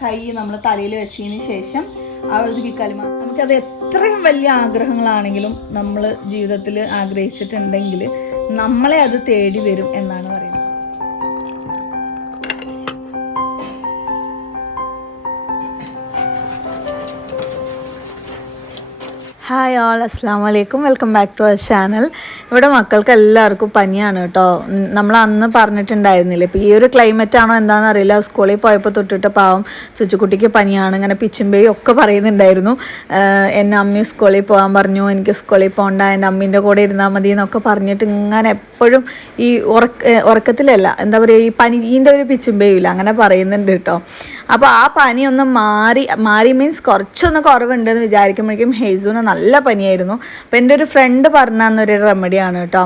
കൈ നമ്മൾ തലയിൽ വെച്ചതിന് ശേഷം ആ ഒരു കിക്കാലിമ നമുക്കത് എത്രയും വലിയ ആഗ്രഹങ്ങളാണെങ്കിലും നമ്മൾ ജീവിതത്തിൽ ആഗ്രഹിച്ചിട്ടുണ്ടെങ്കിൽ നമ്മളെ അത് തേടി വരും എന്നാണ് പറയുന്നത്. ഹായ് ഓൾ, അസ്സാം വലൈക്കും, welcome back to our channel. ഇവിടെ മക്കൾക്ക് എല്ലാവർക്കും പനിയാണ് കേട്ടോ. നമ്മൾ അന്ന് പറഞ്ഞിട്ടുണ്ടായിരുന്നില്ല. ഇപ്പോൾ ഈ ഒരു ക്ലൈമറ്റ് ആണോ എന്താണെന്ന് അറിയില്ല. സ്കൂളിൽ പോയപ്പോൾ തൊട്ടിട്ട് പാവം ചുച്ചുക്കുട്ടിക്ക് പനിയാണ്, ഇങ്ങനെ പിച്ചുമ്പേയും ഒക്കെ പറയുന്നുണ്ടായിരുന്നു. എന്നെ അമ്മി സ്കൂളിൽ പോകാൻ പറഞ്ഞു, എനിക്ക് സ്കൂളിൽ പോകണ്ട, എൻ്റെ അമ്മീൻ്റെ കൂടെ ഇരുന്നാൽ മതി എന്നൊക്കെ പറഞ്ഞിട്ട് ഇങ്ങനെ എപ്പോഴും ഈ ഉറക്കത്തിലല്ല, എന്താ പറയുക, ഈ പനീൻ്റെ ഒരു പിച്ചുമ്പേയില്ല, അങ്ങനെ പറയുന്നുണ്ട് കേട്ടോ. അപ്പോൾ ആ പനി ഒന്ന് മാറി മീൻസ് കുറച്ചൊന്ന് കുറവുണ്ടെന്ന് വിചാരിക്കുമ്പോഴേക്കും ഹെയ്സൂന് നല്ല പനിയായിരുന്നു. അപ്പോൾ എൻ്റെ ഒരു ഫ്രണ്ട് പറഞ്ഞു തന്നൊരു റെമഡിയാണ് കേട്ടോ,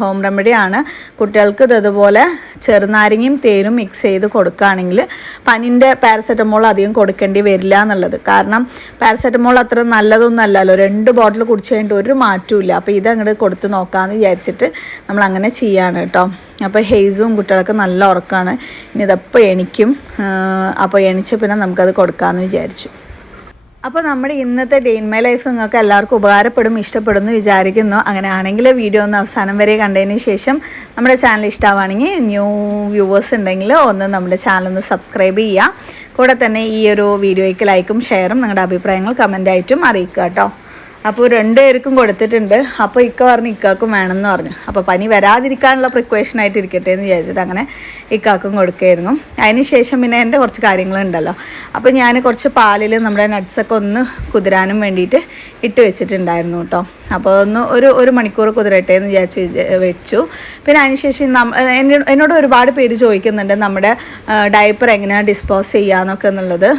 ഹോം റെമഡിയാണ്. കുട്ടികൾക്ക് ഇതുപോലെ ചെറുനാരങ്ങയും തേനും മിക്സ് ചെയ്ത് കൊടുക്കുകയാണെങ്കിൽ പനിൻ്റെ പാരസെറ്റമോൾ അധികം കൊടുക്കേണ്ടി വരില്ല എന്നുള്ളത്. കാരണം പാരസെറ്റമോൾ അത്ര നല്ലതൊന്നും അല്ലല്ലോ, 2 ബോട്ടിൽ കുടിച്ച് കഴിഞ്ഞിട്ട് ഒരു മാറ്റമില്ല. അപ്പോൾ ഇതങ്ങോട്ട് കൊടുത്ത് നോക്കാമെന്ന് വിചാരിച്ചിട്ട് നമ്മളങ്ങനെ ചെയ്യാണ് കേട്ടോ. അപ്പോൾ ഹെയ്സും കുട്ടികൾക്ക് നല്ല ഉറക്കമാണ്. ഇനി ഇതപ്പോൾ എണിക്കും. അപ്പോൾ എണിച്ച പിന്നെ നമുക്കത് കൊടുക്കാമെന്ന് വിചാരിച്ചു. അപ്പോൾ നമ്മുടെ ഇന്നത്തെ ഡേ ഇൻ മൈ ലൈഫ് നിങ്ങൾക്ക് എല്ലാവർക്കും ഉപകാരപ്പെടും, ഇഷ്ടപ്പെടുമെന്ന് വിചാരിക്കുന്നു. അങ്ങനെ ആണെങ്കിൽ വീഡിയോ ഒന്ന് അവസാനം വരെ കണ്ടതിന് ശേഷം നമ്മുടെ ചാനൽ ഇഷ്ടമാണെങ്കിൽ, ന്യൂ വ്യൂവേഴ്സ് ഉണ്ടെങ്കിൽ ഒന്ന് നമ്മുടെ ചാനൽ ഒന്ന് സബ്സ്ക്രൈബ് ചെയ്യുക. കൂടെ തന്നെ ഈ ഒരു വീഡിയോയ്ക്ക് ലൈക്കും ഷെയറും നിങ്ങളുടെ അഭിപ്രായങ്ങൾ കമൻറ്റായിട്ടും അറിയിക്കുക കേട്ടോ. അപ്പോൾ 2 പേർക്കും കൊടുത്തിട്ടുണ്ട്. അപ്പോൾ ഇക്ക പറഞ്ഞു ഇക്കാക്കും വേണമെന്ന് പറഞ്ഞു. അപ്പോൾ പനി വരാതിരിക്കാനുള്ള പ്രിക്കോഷനായിട്ട് ഇരിക്കട്ടെ എന്ന് വിചാരിച്ചിട്ട് അങ്ങനെ ഇക്കാക്കും കൊടുക്കുകയായിരുന്നു. അതിന് ശേഷം പിന്നെ എൻ്റെ കുറച്ച് കാര്യങ്ങളുണ്ടല്ലോ. അപ്പോൾ ഞാൻ കുറച്ച് പാലിൽ നമ്മുടെ നട്ട്സൊക്കെ ഒന്ന് കുതിരാനും വേണ്ടിയിട്ട് ഇട്ട് വെച്ചിട്ടുണ്ടായിരുന്നു കേട്ടോ. അപ്പോൾ ഒരു മണിക്കൂർ കുതിരട്ടെ എന്ന് വെച്ചു. പിന്നെ അതിന് ശേഷം എന്നോട് ഒരുപാട് പേര് ചോദിക്കുന്നുണ്ട് നമ്മുടെ ഡയപ്പർ എങ്ങനെയാണ് ഡിസ്പോസ് ചെയ്യാന്നൊക്കെ എന്നുള്ളത്.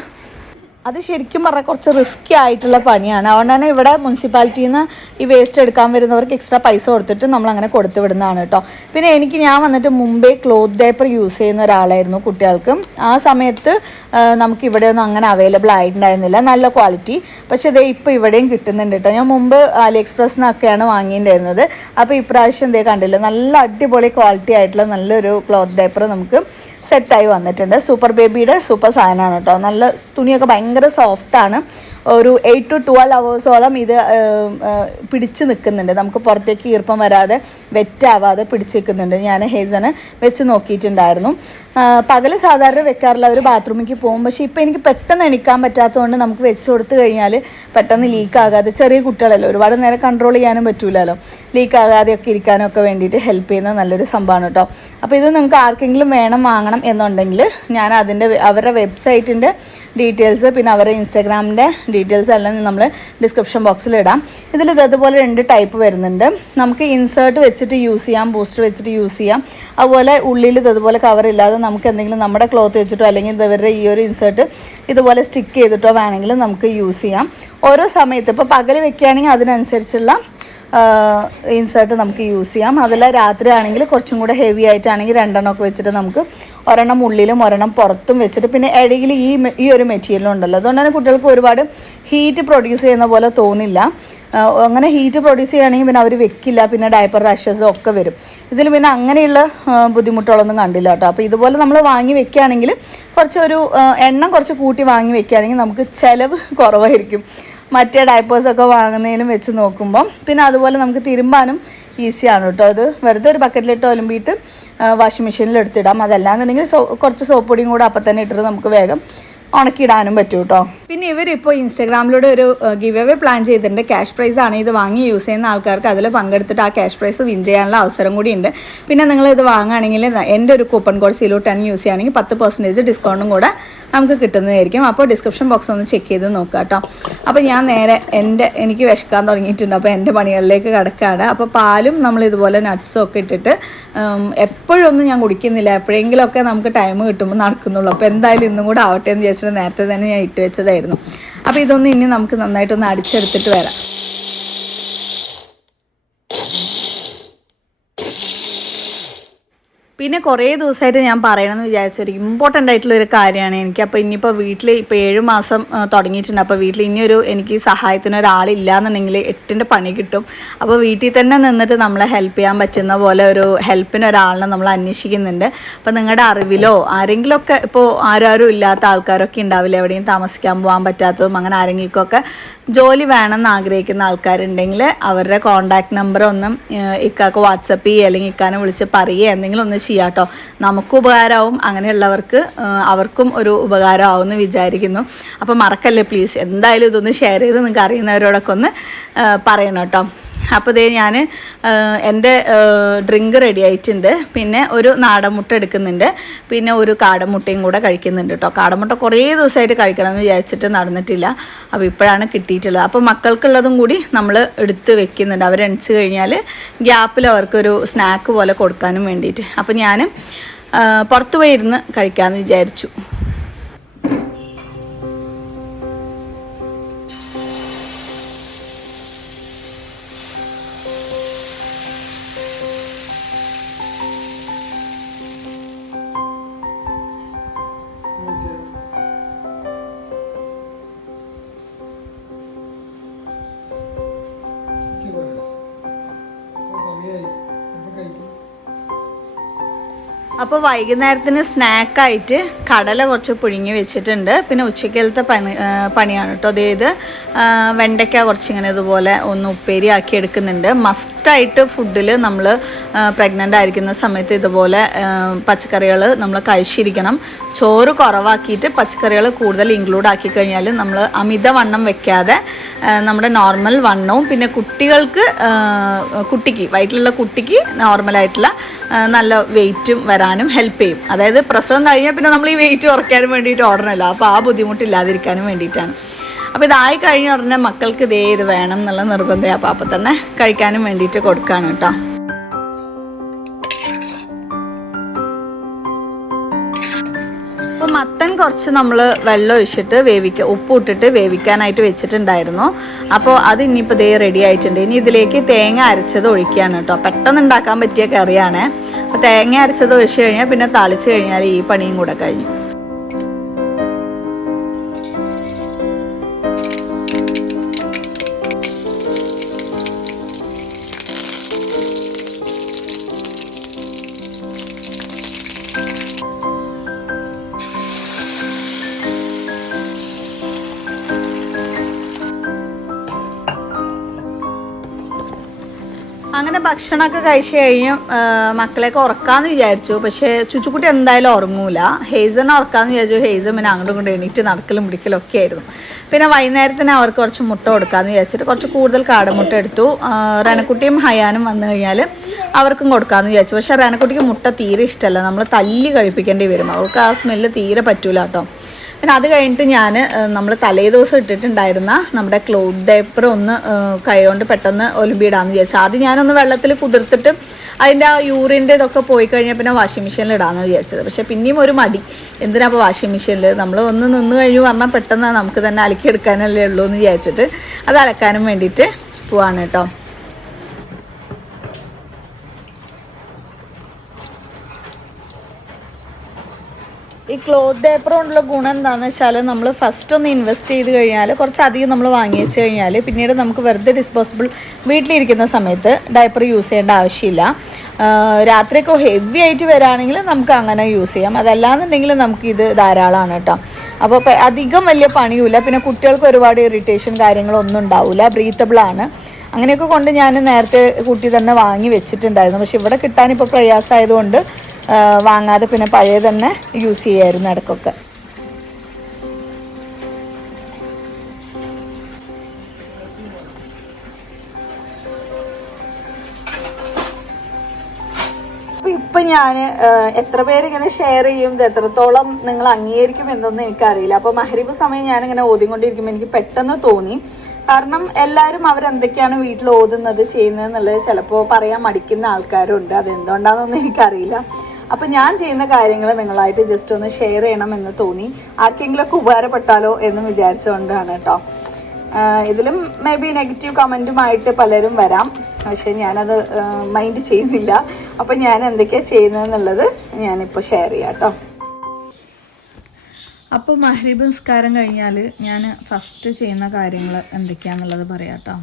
അത് ശരിക്കും പറഞ്ഞാൽ കുറച്ച് റിസ്ക്കി ആയിട്ടുള്ള പണിയാണ്. അതുകൊണ്ട് തന്നെ ഇവിടെ മുനിസിപ്പാലിറ്റിയിൽ നിന്ന് ഈ വേസ്റ്റ് എടുക്കാൻ വരുന്നവർക്ക് എക്സ്ട്രാ പൈസ കൊടുത്തിട്ട് നമ്മളങ്ങനെ കൊടുത്തു വിടുന്നതാണ് കേട്ടോ. പിന്നെ ഞാൻ വന്നിട്ട് മുമ്പേ ക്ലോത്ത് ഡയപ്പർ യൂസ് ചെയ്യുന്ന ഒരാളായിരുന്നു കുട്ടികൾക്ക്. ആ സമയത്ത് നമുക്ക് ഇവിടെയൊന്നും അങ്ങനെ അവൈലബിൾ ആയിട്ടുണ്ടായിരുന്നില്ല, നല്ല ക്വാളിറ്റി. പക്ഷേ ഇപ്പോൾ ഇവിടെയും കിട്ടുന്നുണ്ട് കേട്ടോ. ഞാൻ മുമ്പ് അലി എക്സ്പ്രസ്സിൽ നിന്നൊക്കെയാണ് വാങ്ങിയിട്ടുണ്ടായിരുന്നത്. അപ്പോൾ ഇപ്രാവശ്യം കണ്ടില്ല, നല്ല അടിപൊളി ക്വാളിറ്റി ആയിട്ടുള്ള നല്ലൊരു ക്ലോത്ത് ഡയപ്പർ നമുക്ക് സെറ്റായി വന്നിട്ടുണ്ട്. സൂപ്പർ ബേബിയുടെ സൂപ്പർ സാധനമാണ് കേട്ടോ. നല്ല തുണിയൊക്കെ ഭയങ്കര സോഫ്റ്റാണ്. ഒരു 8 to 12 hours ഇത് പിടിച്ച് നിൽക്കുന്നുണ്ട്. നമുക്ക് പുറത്തേക്ക് ഈർപ്പം വരാതെ വെറ്റാവാതെ പിടിച്ച് നിൽക്കുന്നുണ്ട്. ഞാൻ ഹേസന് വെച്ച് നോക്കിയിട്ടുണ്ടായിരുന്നു. പകൽ സാധാരണ വെക്കാറില്ല, അവർ ബാത്റൂമിലേക്ക് പോകും. പക്ഷേ ഇപ്പോൾ എനിക്ക് പെട്ടെന്ന് എണിക്കാൻ പറ്റാത്തതുകൊണ്ട് നമുക്ക് വെച്ച് കൊടുത്തു കഴിഞ്ഞാൽ പെട്ടെന്ന് ലീക്കാകാതെ, ചെറിയ കുട്ടികളല്ലോ, ഒരുപാട് നേരം കൺട്രോൾ ചെയ്യാനും പറ്റൂലല്ലോ, ലീക്കാകാതെയൊക്കെ ഇരിക്കാനൊക്കെ വേണ്ടിയിട്ട് ഹെൽപ്പ് ചെയ്യുന്ന നല്ലൊരു സംഭവമാണ് കേട്ടോ. അപ്പോൾ ഇത് നിങ്ങൾക്ക് ആർക്കെങ്കിലും വാങ്ങണം എന്നുണ്ടെങ്കിൽ ഞാൻ അവരുടെ വെബ്സൈറ്റിൻ്റെ ഡീറ്റെയിൽസ് പിന്നെ അവരുടെ ഇൻസ്റ്റാഗ്രാമിൻ്റെ ഡീറ്റെയിൽസ് എല്ലാം നമ്മൾ ഡിസ്ക്രിപ്ഷൻ ബോക്സിൽ ഇടാം. ഇതുപോലെ 2 ടൈപ്പ് വരുന്നുണ്ട്. നമുക്ക് ഇൻസേർട്ട് വെച്ചിട്ട് യൂസ് ചെയ്യാം, ബൂസ്റ്റർ വെച്ചിട്ട് യൂസ് ചെയ്യാം. അതുപോലെ ഉള്ളിൽ ഇതുപോലെ കവറില്ലാതെ നമുക്ക് എന്തെങ്കിലും നമ്മുടെ ക്ലോത്ത് വെച്ചിട്ടോ അല്ലെങ്കിൽ ഇവരുടെ ഈ ഒരു ഇൻസേർട്ട് ഇതുപോലെ സ്റ്റിക്ക് ചെയ്തിട്ടോ വേണമെങ്കിൽ നമുക്ക് യൂസ് ചെയ്യാം. ഓരോ സമയത്ത് ഇപ്പോൾ പകൽ വെക്കുകയാണെങ്കിൽ അതിനനുസരിച്ചുള്ള ഇൻസേർട്ട് നമുക്ക് യൂസ് ചെയ്യാം. അതിൽ രാത്രി ആണെങ്കിൽ കുറച്ചും കൂടെ ഹെവി ആയിട്ടാണെങ്കിൽ 2 എണ്ണമൊക്കെ വെച്ചിട്ട് നമുക്ക് ഒരെണ്ണം ഉള്ളിലും ഒരെണ്ണം പുറത്തും വെച്ചിട്ട് പിന്നെ ഇടയിൽ ഈ ഒരു മെറ്റീരിയലും ഉണ്ടല്ലോ. അതുകൊണ്ട് തന്നെ കുട്ടികൾക്ക് ഒരുപാട് ഹീറ്റ് പ്രൊഡ്യൂസ് ചെയ്യുന്ന പോലെ തോന്നില്ല. അങ്ങനെ ഹീറ്റ് പ്രൊഡ്യൂസ് ചെയ്യുകയാണെങ്കിൽ പിന്നെ അവർ വെക്കില്ല, പിന്നെ ഡയപ്പർ റാഷസും ഒക്കെ വരും. ഇതിൽ പിന്നെ അങ്ങനെയുള്ള ബുദ്ധിമുട്ടുകളൊന്നും കണ്ടില്ല കേട്ടോ. അപ്പോൾ ഇതുപോലെ നമ്മൾ വാങ്ങി വെക്കുകയാണെങ്കിൽ എണ്ണം കുറച്ച് കൂട്ടി വാങ്ങി വെക്കുകയാണെങ്കിൽ നമുക്ക് ചിലവ് കുറവായിരിക്കും മറ്റേ ഡയപ്പേഴ്സൊക്കെ വാങ്ങുന്നതിലും വെച്ച് നോക്കുമ്പം. പിന്നെ അതുപോലെ നമുക്ക് തിരുമ്പാനും ഈസിയാണ് കേട്ടോ. അത് വെറുതെ ഒരു ബക്കറ്റിലിട്ട് ഒലുമ്പിയിട്ട് വാഷിംഗ് മെഷീനിൽ എടുത്തിടാം. അതല്ലാന്നുണ്ടെങ്കിൽ കുറച്ച് സോപ്പ് പൊടിയും കൂടെ അപ്പം തന്നെ ഇട്ടിട്ട് നമുക്ക് വേഗം ഉണക്കിയിടാനും പറ്റും കേട്ടോ. പിന്നെ ഇവരിപ്പോൾ ഇൻസ്റ്റാഗ്രാമിലൂടെ ഒരു ഗിവ് അവേ പ്ലാൻ ചെയ്തിട്ടുണ്ട്. ക്യാഷ് പ്രൈസ് ആണ്. ഇത് വാങ്ങി യൂസ് ചെയ്യുന്ന ആൾക്കാർക്ക് അതിൽ പങ്കെടുത്തിട്ട് ആ ക്യാഷ് പ്രൈസ് വിൻ ചെയ്യാനുള്ള അവസരം കൂടി ഉണ്ട്. പിന്നെ നിങ്ങൾ ഇത് വാങ്ങുകയാണെങ്കിൽ എൻ്റെ ഒരു കൂപ്പൺ കോഡ് Silu10 യൂസ് ചെയ്യുകയാണെങ്കിൽ 10% ഡിസ്കൗണ്ടും കൂടെ നമുക്ക് കിട്ടുന്നതായിരിക്കും. അപ്പോൾ ഡിസ്ക്രിപ്ഷൻ ബോക്സ് ഒന്ന് ചെക്ക് ചെയ്ത് നോക്കുക കേട്ടോ. അപ്പോൾ ഞാൻ നേരെ എനിക്ക് വിശക്കാൻ തുടങ്ങിയിട്ടുണ്ട്. അപ്പോൾ എൻ്റെ പണികളിലേക്ക് കിടക്കുകയാണ്. അപ്പോൾ പാലും നമ്മൾ ഇതുപോലെ നട്ട്സും ഒക്കെ ഇട്ടിട്ട് എപ്പോഴൊന്നും ഞാൻ കുടിക്കുന്നില്ല, എപ്പോഴെങ്കിലുമൊക്കെ നമുക്ക് ടൈം കിട്ടുമ്പോൾ നടക്കുന്നുള്ളൂ. അപ്പോൾ എന്തായാലും ഇന്നും കൂടെ ആവട്ടെ എന്ന് വിചാരിച്ചിട്ട് നേരത്തെ തന്നെ ഞാൻ ഇട്ട് വെച്ചതായിരുന്നു. അപ്പോൾ ഇതൊന്നും ഇനി നമുക്ക് നന്നായിട്ടൊന്ന് അടിച്ചെടുത്തിട്ട് വരാം. പിന്നെ കുറേ ദിവസമായിട്ട് ഞാൻ പറയണമെന്ന് വിചാരിച്ചൊരു ഇമ്പോർട്ടൻ്റ് ആയിട്ടുള്ളൊരു കാര്യമാണ് എനിക്ക്. അപ്പോൾ ഇനിയിപ്പോൾ വീട്ടിൽ ഇപ്പോൾ 7 മാസം തുടങ്ങിയിട്ടുണ്ട്. അപ്പോൾ വീട്ടിൽ ഇനിയൊരു എനിക്ക് സഹായത്തിന് ഒരാളില്ല എന്നുണ്ടെങ്കിൽ 8ൻ്റെ പണി കിട്ടും. അപ്പോൾ വീട്ടിൽ തന്നെ നിന്നിട്ട് നമ്മളെ ഹെൽപ്പ് ചെയ്യാൻ പറ്റുന്ന പോലെ ഒരു ഹെൽപ്പിന് ഒരാളിനെ നമ്മൾ അന്വേഷിക്കുന്നുണ്ട്. അപ്പോൾ നിങ്ങളുടെ അറിവിലോ ആരെങ്കിലുമൊക്കെ ഇപ്പോൾ ആരും ഇല്ലാത്ത ആൾക്കാരൊക്കെ ഉണ്ടാവില്ല, എവിടെയും താമസിക്കാൻ പോകാൻ പറ്റാത്തതും അങ്ങനെ ആരെങ്കിലുമൊക്കെ ജോലി വേണമെന്ന് ആഗ്രഹിക്കുന്ന ആൾക്കാരുണ്ടെങ്കിൽ അവരുടെ കോൺടാക്ട് നമ്പർ ഒന്നും ഇക്കാക്ക് വാട്സപ്പ് ചെയ്യുക അല്ലെങ്കിൽ ഇക്കാനെ വിളിച്ച് പറയുക എന്തെങ്കിലും ഒന്ന് ചെയ്യാം കേട്ടോ. നമുക്കും ഉപകാരമാവും, അങ്ങനെയുള്ളവർക്ക് അവർക്കും ഒരു ഉപകാരമാവും എന്ന് വിചാരിക്കുന്നു. അപ്പോൾ മറക്കല്ലേ പ്ലീസ്, എന്തായാലും ഇതൊന്ന് ഷെയർ ചെയ്ത് നിങ്ങൾക്ക് അറിയുന്നവരോടൊക്കെ ഒന്ന് പറയണം കേട്ടോ. അപ്പോൾ ഇതേ ഞാൻ എൻ്റെ ഡ്രിങ്ക് റെഡി ആയിട്ടുണ്ട്. പിന്നെ ഒരു നാടൻ മുട്ട എടുക്കുന്നുണ്ട്, പിന്നെ ഒരു കാടമുട്ടയും കൂടെ കഴിക്കുന്നുണ്ട് കേട്ടോ. കാടമുട്ട കുറേ ദിവസമായിട്ട് കഴിക്കണമെന്ന് വിചാരിച്ചിട്ട് നടന്നിട്ടില്ല. അപ്പോൾ ഇപ്പോഴാണ് കിട്ടിയിട്ടുള്ളത്. അപ്പോൾ മക്കൾക്കുള്ളതും കൂടി നമ്മൾ എടുത്ത് വെക്കുന്നുണ്ട്. അവർ എണിച്ച് കഴിഞ്ഞാൽ ഗ്യാപ്പിൽ അവർക്കൊരു സ്നാക്ക് പോലെ കൊടുക്കാനും വേണ്ടിയിട്ട്. അപ്പോൾ ഞാൻ പുറത്ത് പോയി ഇരുന്ന് കഴിക്കാമെന്ന് വിചാരിച്ചു. അപ്പോൾ വൈകുന്നേരത്തിന് സ്നാക്കായിട്ട് കടല കുറച്ച് പുഴുങ്ങി വെച്ചിട്ടുണ്ട്. പിന്നെ ഉച്ചക്കലത്തെ പണിയാണ് കേട്ടോ. അതായത് വെണ്ടയ്ക്ക കുറച്ചിങ്ങനെ ഇതുപോലെ ഒന്ന് ഉപ്പേരി ആക്കി എടുക്കുന്നുണ്ട്. മസ്റ്റായിട്ട് ഫുഡിൽ നമ്മൾ പ്രഗ്നൻ്റ് ആയിരിക്കുന്ന സമയത്ത് ഇതുപോലെ പച്ചക്കറികൾ നമ്മൾ കഴിച്ചിരിക്കണം. ചോറ് കുറവാക്കിയിട്ട് പച്ചക്കറികൾ കൂടുതൽ ഇൻക്ലൂഡ് ആക്കി കഴിഞ്ഞാൽ നമ്മൾ അമിതവണ്ണം വെക്കാതെ നമ്മുടെ നോർമൽ വണ്ണവും പിന്നെ കുട്ടിക്ക് വയറ്റിലുള്ള കുട്ടിക്ക് നോർമലായിട്ടുള്ള നല്ല വെയിറ്റും വരാനും ഹെൽപ്പ് ചെയ്യും. അതായത് പ്രസവം കഴിഞ്ഞാൽ പിന്നെ നമ്മൾ ഈ വെയിറ്റ് കുറയ്ക്കാനും വേണ്ടിയിട്ട് ഓടണമല്ലോ. അപ്പോൾ ആ ബുദ്ധിമുട്ടില്ലാതിരിക്കാനും വേണ്ടിയിട്ടാണ്. അപ്പോൾ ഇതായി കഴിഞ്ഞ ഉടനെ മക്കൾക്ക് ഇത് വേണം എന്നുള്ള നിർബന്ധം. അപ്പോൾ തന്നെ കഴിക്കാനും വേണ്ടിയിട്ട് കൊടുക്കുകയാണ് കേട്ടോ. അപ്പോൾ മത്തൻ കുറച്ച് നമ്മൾ വെള്ളം ഒഴിച്ചിട്ട് ഉപ്പ് ഇട്ടിട്ട് വേവിക്കാനായിട്ട് വെച്ചിട്ടുണ്ടായിരുന്നു. അപ്പോൾ അത് ഇനിയിപ്പോൾ റെഡി ആയിട്ടുണ്ട്. ഇനി ഇതിലേക്ക് തേങ്ങ അരച്ചത് ഒഴിക്കുകയാണ് കേട്ടോ. പെട്ടെന്ന് ഉണ്ടാക്കാൻ പറ്റിയ കറിയാണ്. അപ്പോൾ തേങ്ങ അരച്ചത് ഒഴിച്ച് കഴിഞ്ഞാൽ പിന്നെ തളിച്ച് കഴിഞ്ഞാൽ ഈ പണിയും കൂടെ കഴിഞ്ഞു. അങ്ങനെ ഭക്ഷണമൊക്കെ കഴിച്ച് കഴിഞ്ഞ് മക്കളെയൊക്കെ ഉറക്കാമെന്ന് വിചാരിച്ചു. പക്ഷേ ചുച്ചുക്കുട്ടി എന്തായാലും ഉറങ്ങൂല. ഹെയ്സനെ ഉറക്കാമെന്ന് വിചാരിച്ചു. ഹെയ്സൻ പിന്നെ അങ്ങോട്ടും ഇങ്ങോട്ടും എണീറ്റ് നടക്കലും പിടിക്കലും ഒക്കെ ആയിരുന്നു. പിന്നെ വൈകുന്നേരത്തിന് അവർക്ക് കുറച്ച് മുട്ട കൊടുക്കാമെന്ന് വിചാരിച്ചിട്ട് കുറച്ച് കൂടുതൽ കാടമുട്ട എടുത്തു. റനക്കുട്ടിയും ഹയാനും വന്നു കഴിഞ്ഞാൽ അവർക്കും കൊടുക്കാമെന്ന് വിചാരിച്ചു. പക്ഷേ റനക്കുട്ടിക്ക് മുട്ട തീരെ ഇഷ്ടമല്ല. നമ്മൾ തല്ലി കഴിപ്പിക്കേണ്ടി വരും. അവർക്ക് ആ സ്മെല്ല് തീരെ പറ്റൂല കേട്ടോ. പിന്നെ അത് കഴിഞ്ഞിട്ട് ഞാൻ നമ്മൾ തലേ ദിവസം ഇട്ടിട്ടുണ്ടായിരുന്ന നമ്മുടെ ക്ലോത്ത് ഡയപ്പർ ഒന്ന് കൈകൊണ്ട് പെട്ടെന്ന് ഒലുമ്പിയിടാമെന്ന് വിചാരിച്ചു. ആദ്യം ഞാനൊന്ന് വെള്ളത്തിൽ കുതിർത്തിട്ട് അതിൻ്റെ ആ യൂറിൻ്റെ ഇതൊക്കെ പോയി കഴിഞ്ഞാൽ പിന്നെ വാഷിംഗ് മെഷീനിൽ ഇടാമെന്ന് വിചാരിച്ചത്. പക്ഷേ പിന്നെയും ഒരു മടി, എന്തിനാ അപ്പോൾ വാഷിംഗ് മെഷീനിൽ നമ്മൾ ഒന്ന് നിന്ന് കഴിഞ്ഞ് പറഞ്ഞാൽ പെട്ടെന്ന് നമുക്ക് തന്നെ അലക്കിയെടുക്കാനല്ലേ ഉള്ളൂ എന്ന് വിചാരിച്ചിട്ട് അത് അലക്കാനും വേണ്ടിയിട്ട് പോവാണ് കേട്ടോ. ഈ ക്ലോത്ത് ഡയപ്പർ കൊണ്ടുള്ള ഗുണം എന്താണെന്ന് വെച്ചാൽ നമ്മൾ ഫസ്റ്റ് ഒന്ന് ഇൻവെസ്റ്റ് ചെയ്ത് കഴിഞ്ഞാൽ കുറച്ചധികം നമ്മൾ വാങ്ങി വെച്ച് കഴിഞ്ഞാൽ പിന്നീട് നമുക്ക് വെറുതെ ഡിസ്പോസിബിൾ വീട്ടിലിരിക്കുന്ന സമയത്ത് ഡയപ്പർ യൂസ് ചെയ്യേണ്ട ആവശ്യമില്ല. രാത്രിയൊക്കെ ഹെവി ആയിട്ട് വരാണെങ്കിൽ നമുക്ക് അങ്ങനെ യൂസ് ചെയ്യാം. അതല്ലാന്നുണ്ടെങ്കിൽ നമുക്ക് ഇത് ധാരാളമാണ് കേട്ടോ. അപ്പോൾ അധികം വലിയ പണിയുമില്ല. പിന്നെ കുട്ടികൾക്ക് ഒരുപാട് ഇറിറ്റേഷൻ കാര്യങ്ങളൊന്നും ഉണ്ടാവില്ല. ബ്രീത്തബിളാണ്. അങ്ങനെയൊക്കെ കൊണ്ട് ഞാൻ നേരത്തെ കുട്ടി തന്നെ വാങ്ങി വെച്ചിട്ടുണ്ടായിരുന്നു. പക്ഷെ ഇവിടെ കിട്ടാനിപ്പോൾ പ്രയാസമായതുകൊണ്ട് വാങ്ങാതെ പിന്നെ പഴയ തന്നെ യൂസ് ചെയ്യായിരുന്നു ഇടയ്ക്കൊക്കെ. ഇപ്പം ഞാൻ എത്ര പേരിങ്ങനെ ഷെയർ ചെയ്യും, ഇത് എത്രത്തോളം നിങ്ങൾ അംഗീകരിക്കും എന്നൊന്നും എനിക്കറിയില്ല. അപ്പോൾ മഹരിബ് സമയം ഞാനിങ്ങനെ ഓതിക്കൊണ്ടിരിക്കുമ്പോൾ എനിക്ക് പെട്ടെന്ന് തോന്നി. കാരണം എല്ലാവരും അവരെന്തൊക്കെയാണ് വീട്ടിൽ ഓതുന്നത് ചെയ്യുന്നത് എന്നുള്ളത് ചിലപ്പോൾ പറയാൻ മടിക്കുന്ന ആൾക്കാരുണ്ട്. അതെന്തുകൊണ്ടാണെന്നൊന്നും എനിക്കറിയില്ല. അപ്പോൾ ഞാൻ ചെയ്യുന്ന കാര്യങ്ങൾ നിങ്ങളായിട്ട് ജസ്റ്റ് ഒന്ന് ഷെയർ ചെയ്യണം എന്ന് തോന്നി. ആർക്കെങ്കിലുമൊക്കെ ഉപകാരപ്പെട്ടാലോ എന്ന് വിചാരിച്ചുകൊണ്ടാണ് കേട്ടോ. ഇതിലും മേ ബി നെഗറ്റീവ് കമൻറ്റുമായിട്ട് പലരും വരാം. പക്ഷേ ഞാനത് മൈൻഡ് ചെയ്യുന്നില്ല. അപ്പം ഞാൻ എന്തൊക്കെയാണ് ചെയ്യുന്നതെന്നുള്ളത് ഞാനിപ്പോൾ ഷെയർ ചെയ്യാം കേട്ടോ. അപ്പോൾ മഗ്‌രിബ് നിസ്കാരം കഴിഞ്ഞാൽ ഞാൻ ഫസ്റ്റ് ചെയ്യുന്ന കാര്യങ്ങൾ എന്തൊക്കെയാണെന്നുള്ളത് പറയാം കേട്ടോ.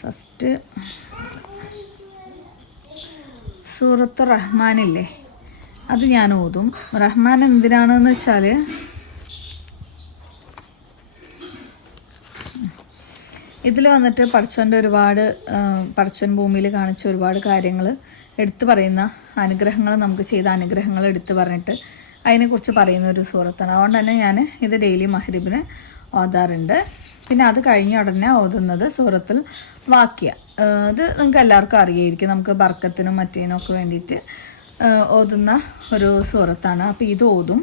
ഫസ്റ്റ് സൂറത്ത് റഹ്മാനില്ലേ, അത് ഞാൻ ഓതും. റഹ്മാൻ എന്തിനാണെന്ന് വെച്ചാൽ ഇതിൽ വന്നിട്ട് പടച്ചോൻ്റെ ഒരുപാട് പടച്ചോൻ ഭൂമിയിൽ കാണിച്ച ഒരുപാട് കാര്യങ്ങൾ എടുത്തു പറയുന്ന അനുഗ്രഹങ്ങൾ, നമുക്ക് ചെയ്ത അനുഗ്രഹങ്ങൾ എടുത്തു പറഞ്ഞിട്ട് അതിനെക്കുറിച്ച് പറയുന്ന ഒരു സൂറത്താണ്. അതുകൊണ്ട് തന്നെ ഞാൻ ഇത് ഡെയിലി മഗ്‌രിബിന് ഓതാറുണ്ട്. പിന്നെ അത് കഴിഞ്ഞ ഉടനെ ഓതുന്നത് സൂറത്തുൽ വാക്കിയ. ഇത് നിങ്ങൾക്ക് എല്ലാവർക്കും അറിയായിരിക്കും, നമുക്ക് ബർക്കത്തിനും മറ്റേനൊക്കെ വേണ്ടിയിട്ട് ഓതുന്ന ഒരു സൂറത്താണ്. അപ്പോൾ ഇത് ഓതും.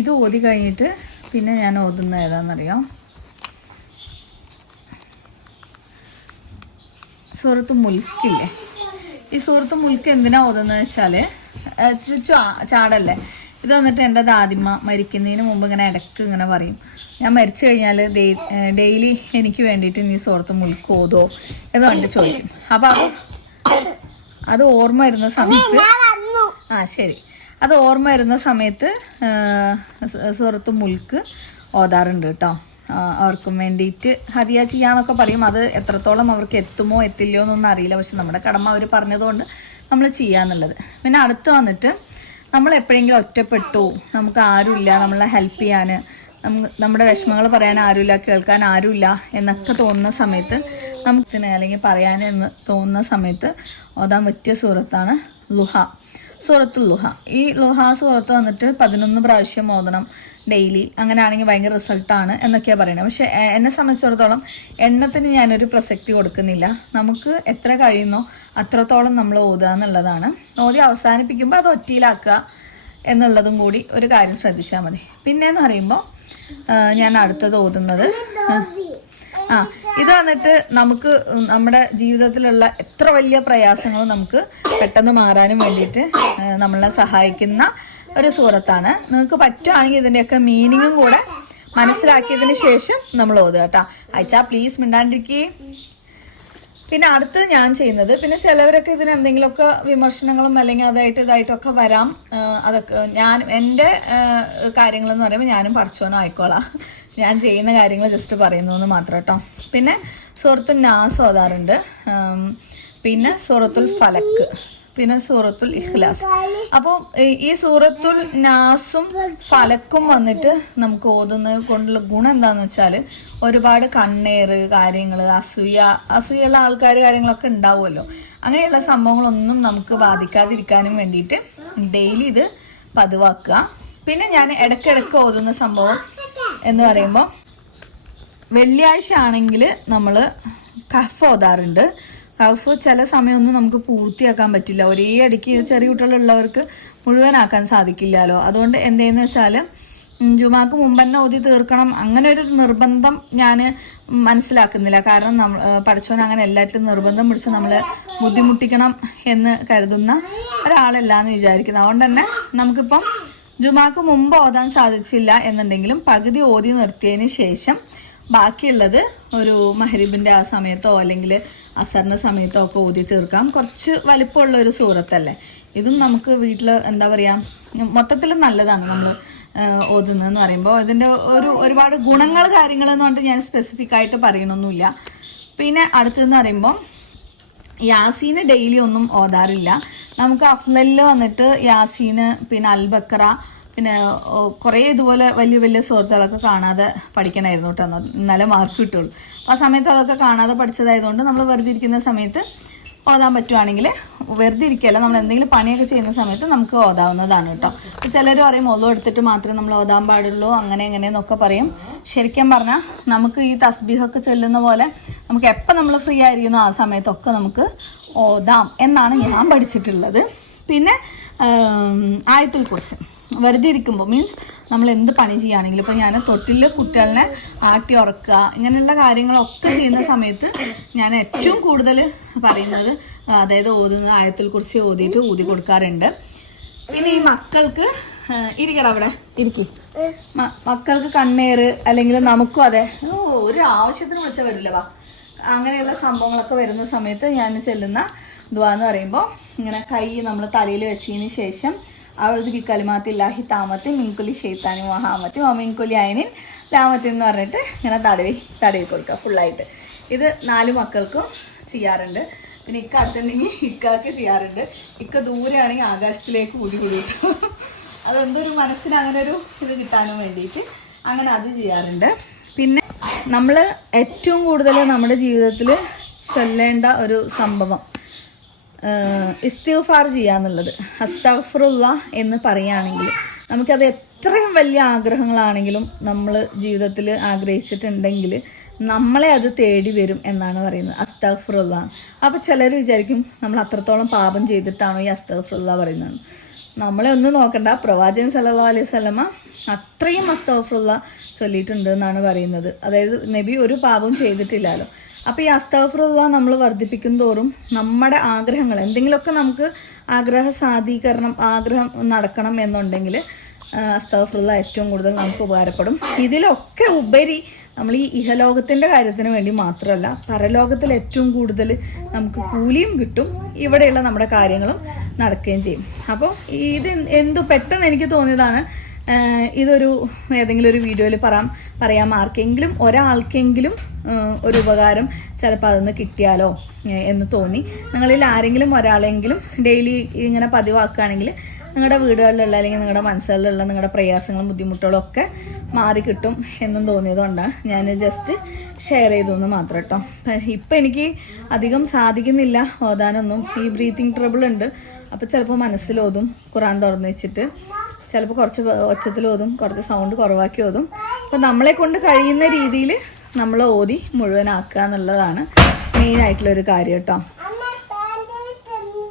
ഇത് ഓതി കഴിഞ്ഞിട്ട് പിന്നെ ഞാൻ ഓതുന്ന ഏതാണെന്നറിയാം, സൂറത്ത് മുൽക്കില്ലേ. ഈ സൂറത്ത് മുൽക്ക് എന്തിനാണ് ഓതുന്നത് വെച്ചാൽ ചാടല്ലേ. ഇത് വന്നിട്ട് എൻ്റെ ദാദിമ്മ മരിക്കുന്നതിന് മുമ്പ് ഇങ്ങനെ ഇടയ്ക്ക് ഇങ്ങനെ പറയും, ഞാൻ മരിച്ചു കഴിഞ്ഞാൽ ഡെയിലി എനിക്ക് വേണ്ടിയിട്ട് നീ സൂറത്ത് മുൽക്ക് ഓതോ എന്ന് കണ്ട് ചോദിക്കും. അപ്പോൾ അത് ഓർമ്മ വരുന്ന സമയത്ത് ശരി, അത് ഓർമ്മ വരുന്ന സമയത്ത് സൂറത്ത് മുൽക്ക് ഓതാറുണ്ട് കേട്ടോ. അവർക്കും വേണ്ടിയിട്ട് ഹദിയ ചെയ്യാന്നൊക്കെ പറയും. അത് എത്രത്തോളം അവർക്ക് എത്തുമോ എത്തില്ലയോ എന്നൊന്നും അറിയില്ല, പക്ഷെ നമ്മുടെ കടമ അവർ പറഞ്ഞതുകൊണ്ട് നമ്മൾ ചെയ്യാന്നുള്ളത്. പിന്നെ അടുത്ത് വന്നിട്ട് നമ്മൾ എപ്പോഴെങ്കിലും ഒറ്റപ്പെട്ടു, നമുക്ക് ആരുമില്ല നമ്മളെ ഹെൽപ്പ് ചെയ്യാൻ, നമ്മുടെ വിഷമങ്ങൾ പറയാൻ ആരുമില്ല, കേൾക്കാൻ ആരുമില്ല എന്നൊക്കെ തോന്നുന്ന സമയത്ത് നമുക്ക് അല്ലെങ്കിൽ പറയാനെന്ന് തോന്നുന്ന സമയത്ത് ഓതാൻ പറ്റിയ സൂറത്താണ് ലുഹ, സൂറത്തുൽ ലുഹ. ഈ ലുഹ സൂറത്ത് വന്നിട്ട് 11 പ്രാവശ്യം ഓതണം ഡെയിലി. അങ്ങനെയാണെങ്കിൽ ഭയങ്കര റിസൾട്ടാണ് എന്നൊക്കെയാണ് പറയുന്നത്. പക്ഷെ എന്നെ സംബന്ധിച്ചിടത്തോളം എണ്ണത്തിന് ഞാനൊരു പ്രസക്തി കൊടുക്കുന്നില്ല. നമുക്ക് എത്ര കഴിയുന്നോ അത്രത്തോളം നമ്മൾ ഓതുക എന്നുള്ളതാണ്. ഓതി അവസാനിപ്പിക്കുമ്പോൾ അത് ഒറ്റയിലാക്കുക എന്നുള്ളതും കൂടി ഒരു കാര്യം ശ്രദ്ധിച്ചാൽ മതി. പിന്നെയെന്ന് പറയുമ്പോൾ ഞാൻ അടുത്തത് ഓതുന്നത് ഇത് വന്നിട്ട് നമുക്ക് നമ്മുടെ ജീവിതത്തിലുള്ള എത്ര വലിയ പ്രയാസങ്ങളും നമുക്ക് പെട്ടെന്ന് മാറാനും വേണ്ടിയിട്ട് നമ്മളെ സഹായിക്കുന്ന ഒരു സൂറത്താണ്. നിങ്ങൾക്ക് പറ്റുവാണെങ്കിൽ ഇതിൻ്റെയൊക്കെ മീനിങ്ങും കൂടെ മനസ്സിലാക്കിയതിന് ശേഷം നമ്മൾ ഓതുക കേട്ടോ. അയച്ചാ പ്ലീസ് മിണ്ടാണ്ടിരിക്കേ. പിന്നെ അടുത്ത് ഞാൻ ചെയ്യുന്നത്, പിന്നെ ചിലവരൊക്കെ ഇതിന് എന്തെങ്കിലുമൊക്കെ വിമർശനങ്ങളും അല്ലെങ്കിൽ ഇതായിട്ടൊക്കെ വരാം. അതൊക്കെ എൻ്റെ കാര്യങ്ങളെന്ന് പറയുമ്പോൾ ഞാനും പഠിച്ചോനും ആയിക്കോളാം. ഞാൻ ചെയ്യുന്ന കാര്യങ്ങൾ ജസ്റ്റ് പറയുന്നു എന്ന് മാത്രം കേട്ടോ. പിന്നെ സൂറത്തുൽ നാസ് ഓതാറുണ്ട്, പിന്നെ സൂറത്തുൽ ഫലക്ക്, പിന്നെ സൂറത്തുൽ ഇഖ്ലാസ്. അപ്പോൾ ഈ സൂറത്തുൽ നാസും ഫലക്കും വന്നിട്ട് നമുക്ക് ഓതുന്നത് കൊണ്ടുള്ള ഗുണം എന്താണെന്ന് വെച്ചാൽ ഒരുപാട് കണ്ണേറ് കാര്യങ്ങൾ, അസൂയുള്ള ആൾക്കാർ കാര്യങ്ങളൊക്കെ ഉണ്ടാവുമല്ലോ. അങ്ങനെയുള്ള സംഭവങ്ങളൊന്നും നമുക്ക് ബാധിക്കാതിരിക്കാനും വേണ്ടിയിട്ട് ഡെയിലി ഇത് പതിവാക്കുക. പിന്നെ ഞാൻ ഇടയ്ക്കിടയ്ക്ക് ഓതുന്ന സംഭവം എന്ന് പറയുമ്പോൾ വെള്ളിയാഴ്ച ആണെങ്കിൽ നമ്മൾ കഫ് ഓതാറുണ്ട്. കഫ് ചില സമയമൊന്നും നമുക്ക് പൂർത്തിയാക്കാൻ പറ്റില്ല, ഒരേ അടിക്ക് ചെറിയ കുട്ടികളുള്ളവർക്ക് മുഴുവനാക്കാൻ സാധിക്കില്ലല്ലോ. അതുകൊണ്ട് എന്തെന്ന് വെച്ചാൽ ജുമാക്ക് മുമ്പ് തന്നെ ഓതി തീർക്കണം അങ്ങനെ ഒരു നിർബന്ധം ഞാൻ മനസ്സിലാക്കുന്നില്ല. കാരണം പഠിച്ചോൻ അങ്ങനെ എല്ലാറ്റിലും നിർബന്ധം പിടിച്ച് നമ്മൾ ബുദ്ധിമുട്ടിക്കണം എന്ന് കരുതുന്ന ഒരാളല്ല എന്ന് വിചാരിക്കുന്നത്. അതുകൊണ്ട് തന്നെ നമുക്കിപ്പം ജുമാക്ക് മുമ്പ് ഓതാൻ സാധിച്ചില്ല എന്നുണ്ടെങ്കിലും പകുതി ഓതി നിർത്തിയതിന് ശേഷം ബാക്കിയുള്ളത് ഒരു മഗ്‌രിബിൻ്റെ ആ സമയത്തോ അല്ലെങ്കിൽ അസറിൻ്റെ സമയത്തോ ഒക്കെ ഓതി തീർക്കാം. കുറച്ച് വലിപ്പമുള്ള ഒരു സൂറത്തല്ലേ. ഇതും നമുക്ക് വീട്ടിൽ എന്താ പറയുക മൊത്തത്തിൽ നല്ലതാണ് നമ്മൾ ഓതുന്നതെന്ന് പറയുമ്പോൾ. ഇതിൻ്റെ ഒരുപാട് ഗുണങ്ങൾ കാര്യങ്ങളെന്ന് പറഞ്ഞിട്ട് ഞാൻ സ്പെസിഫിക് ആയിട്ട് പറയണമൊന്നുമില്ല. പിന്നെ അടുത്തതെന്ന് പറയുമ്പോൾ യാസീന് ഡെയിലി ഒന്നും ഓതാറില്ല. നമുക്ക് അഫ്ലലിൽ വന്നിട്ട് യാസീന്, പിന്നെ അൽബക്കറ, പിന്നെ കുറേ ഇതുപോലെ വലിയ വലിയ സുഹൃത്തുക്കളൊക്കെ കാണാതെ പഠിക്കണമായിരുന്നു കേട്ടോ, എന്നാലേ മാർക്ക് കിട്ടുള്ളൂ. അപ്പോൾ ആ സമയത്ത് അതൊക്കെ കാണാതെ പഠിച്ചതായതുകൊണ്ട് നമ്മൾ വെറുതെ ഇരിക്കുന്ന സമയത്ത് ഓതാൻ പറ്റുവാണെങ്കിൽ, വെറുതെ ഇരിക്കുകയല്ല നമ്മൾ എന്തെങ്കിലും പണിയൊക്കെ ചെയ്യുന്ന സമയത്ത് നമുക്ക് ഓതാവുന്നതാണ് കേട്ടോ. ചിലർ പറയും ഒന്നും എടുത്തിട്ട് മാത്രമേ നമ്മൾ ഓതാൻ പാടുള്ളൂ അങ്ങനെ എങ്ങനെയെന്നൊക്കെ പറയും. ശരിക്കും പറഞ്ഞാൽ നമുക്ക് ഈ തസ്ബീഹൊക്കെ ചൊല്ലുന്ന പോലെ നമുക്ക് എപ്പോൾ നമ്മൾ ഫ്രീ ആയിരിക്കുന്നോ ആ സമയത്തൊക്കെ നമുക്ക് ഓതാം എന്നാണ് ഞാൻ പഠിച്ചിട്ടുള്ളത്. പിന്നെ ആയത്തുൽ കുർസി വെറുതെ ഇരിക്കുമ്പോൾ മീൻസ് നമ്മൾ എന്ത് പണി ചെയ്യുകയാണെങ്കിലും, ഇപ്പോൾ ഞാൻ തൊട്ടിൽ കുട്ടികളെ ആട്ടി ഉറക്കുക ഇങ്ങനെയുള്ള കാര്യങ്ങളൊക്കെ ചെയ്യുന്ന സമയത്ത് ഞാൻ ഏറ്റവും കൂടുതൽ പറയുന്നത്, അതായത് ഓതുന്നത് ആയത്തുൽ കുർസി ഓതിയിട്ട് ഊതി കൊടുക്കാറുണ്ട്. പിന്നെ ഈ മക്കൾക്ക് ഇരിക്കട അവിടെ ഇരിക്കും, മക്കൾക്ക് കണ്ണേറ് അല്ലെങ്കിൽ നമുക്കും അതെ ഒരു ആവശ്യത്തിന് വിളിച്ചാൽ വരില്ല, വാ അങ്ങനെയുള്ള സംഭവങ്ങളൊക്കെ വരുന്ന സമയത്ത് ഞാൻ ചെല്ലുന്ന ദുആ എന്ന് പറയുമ്പോൾ ഇങ്ങനെ കൈ നമ്മൾ തലയിൽ വെച്ചതിന് ശേഷം അവൾക്ക് കലിമാത്തില്ലാഹി താമത്തി മിൻകുലി ഷെയ്ത്താനി മഹാമത്തി മിൻകുലി അയനിൻ ലാമത്തി എന്ന് പറഞ്ഞിട്ട് ഇങ്ങനെ തടവി കൊടുക്കുക ഫുള്ളായിട്ട്. ഇത് 4 മക്കൾക്കും ചെയ്യാറുണ്ട്. പിന്നെ ഇക്ക അടുത്തുണ്ടെങ്കിൽ ഇക്കാക്ക് ചെയ്യാറുണ്ട്. ഇക്ക ദൂരെയാണെങ്കിൽ ആകാശത്തിലേക്ക് ഊതി കൊടുക്കും. അതെന്തൊരു മനസ്സിന് അങ്ങനെ ഒരു ഇത് കിട്ടാനും വേണ്ടിയിട്ട് അങ്ങനെ അത് ചെയ്യാറുണ്ട്. പിന്നെ നമ്മൾ ഏറ്റവും കൂടുതൽ നമ്മുടെ ജീവിതത്തിൽ ചൊല്ലേണ്ട ഒരു സംഭവം ഇസ്തിഗ്ഫാർ ചെയ്യാന്നുള്ളത്. അസ്തഗ്ഫിറുള്ള എന്ന് പറയുകയാണെങ്കിൽ നമുക്കത് എത്രയും വലിയ ആഗ്രഹങ്ങളാണെങ്കിലും നമ്മൾ ജീവിതത്തിൽ ആഗ്രഹിച്ചിട്ടുണ്ടെങ്കിൽ നമ്മളെ അത് തേടി വരും എന്നാണ് പറയുന്നത് അസ്തഗ്ഫിറുള്ള. അപ്പോൾ ചിലർ വിചാരിക്കും നമ്മൾ അത്രത്തോളം പാപം ചെയ്തിട്ടാണോ ഈ അസ്തഗ്ഫിറുള്ള പറയുന്നത്. നമ്മളെ ഒന്നും നോക്കണ്ട, പ്രവാചകൻ സല്ലല്ലാഹു അലൈഹി വസല്ലമ അത്രയും അസ്തഗ്ഫിറുള്ള ചൊല്ലിയിട്ടുണ്ട് എന്നാണ് പറയുന്നത്. അതായത് നബി ഒരു പാപവും ചെയ്തിട്ടില്ലല്ലോ. അപ്പോൾ ഈ അസ്തഗ്ഫിറുള്ള നമ്മൾ വർദ്ധിപ്പിക്കും തോറും നമ്മുടെ ആഗ്രഹങ്ങൾ എന്തെങ്കിലുമൊക്കെ നമുക്ക് ആഗ്രഹം നടക്കണം എന്നുണ്ടെങ്കിൽ അസ്തഗ്ഫിറുള്ള ഏറ്റവും കൂടുതൽ നമുക്ക് ഉപകാരപ്പെടും. ഇതിലൊക്കെ ഉപരി നമ്മൾ ഈ ഇഹലോകത്തിൻ്റെ കാര്യത്തിന് വേണ്ടി മാത്രമല്ല, പരലോകത്തിൽ ഏറ്റവും കൂടുതൽ നമുക്ക് കൂലിയും കിട്ടും, ഇവിടെയുള്ള നമ്മുടെ കാര്യങ്ങളും നടക്കുകയും ചെയ്യും. അപ്പോൾ ഇത് പെട്ടെന്ന് എനിക്ക് തോന്നിയതാണ്. ഇതൊരു ഏതെങ്കിലും ഒരു വീഡിയോയിൽ പറയാം ആർക്കെങ്കിലും ഒരാൾക്കെങ്കിലും ഒരു ഉപകാരം ചിലപ്പോൾ അതൊന്ന് കിട്ടിയാലോ എന്ന് തോന്നി. നിങ്ങളിൽ ആരെങ്കിലും ഒരാളെങ്കിലും ഡെയിലി ഇങ്ങനെ പതിവാക്കുകയാണെങ്കിൽ നിങ്ങളുടെ വീടുകളിലുള്ള അല്ലെങ്കിൽ നിങ്ങളുടെ മനസ്സുകളിലുള്ള നിങ്ങളുടെ പ്രയാസങ്ങളും ബുദ്ധിമുട്ടുകളും ഒക്കെ മാറി കിട്ടും എന്നും തോന്നിയതുകൊണ്ടാണ് ഞാൻ ജസ്റ്റ് ഷെയർ ചെയ്തെന്ന് മാത്രം കേട്ടോ. ഇപ്പം എനിക്ക് അധികം സാധിക്കുന്നില്ല ഓതാനൊന്നും. ഈ ബ്രീത്തിങ് ട്രബിൾ ഉണ്ട്. അപ്പോൾ ചിലപ്പോൾ മനസ്സിലോതും ഖുർആൻ തുറന്ന് വെച്ചിട്ട്, ചിലപ്പോൾ കുറച്ച് ഒച്ചത്തിലോതും, കുറച്ച് സൗണ്ട് കുറവാക്കി ഓതും. അപ്പോൾ നമ്മളെ കൊണ്ട് കഴിയുന്ന രീതിയിൽ നമ്മൾ ഓതി മുഴുവനാക്കുക എന്നുള്ളതാണ് മെയിനായിട്ടുള്ളൊരു കാര്യം കേട്ടോ.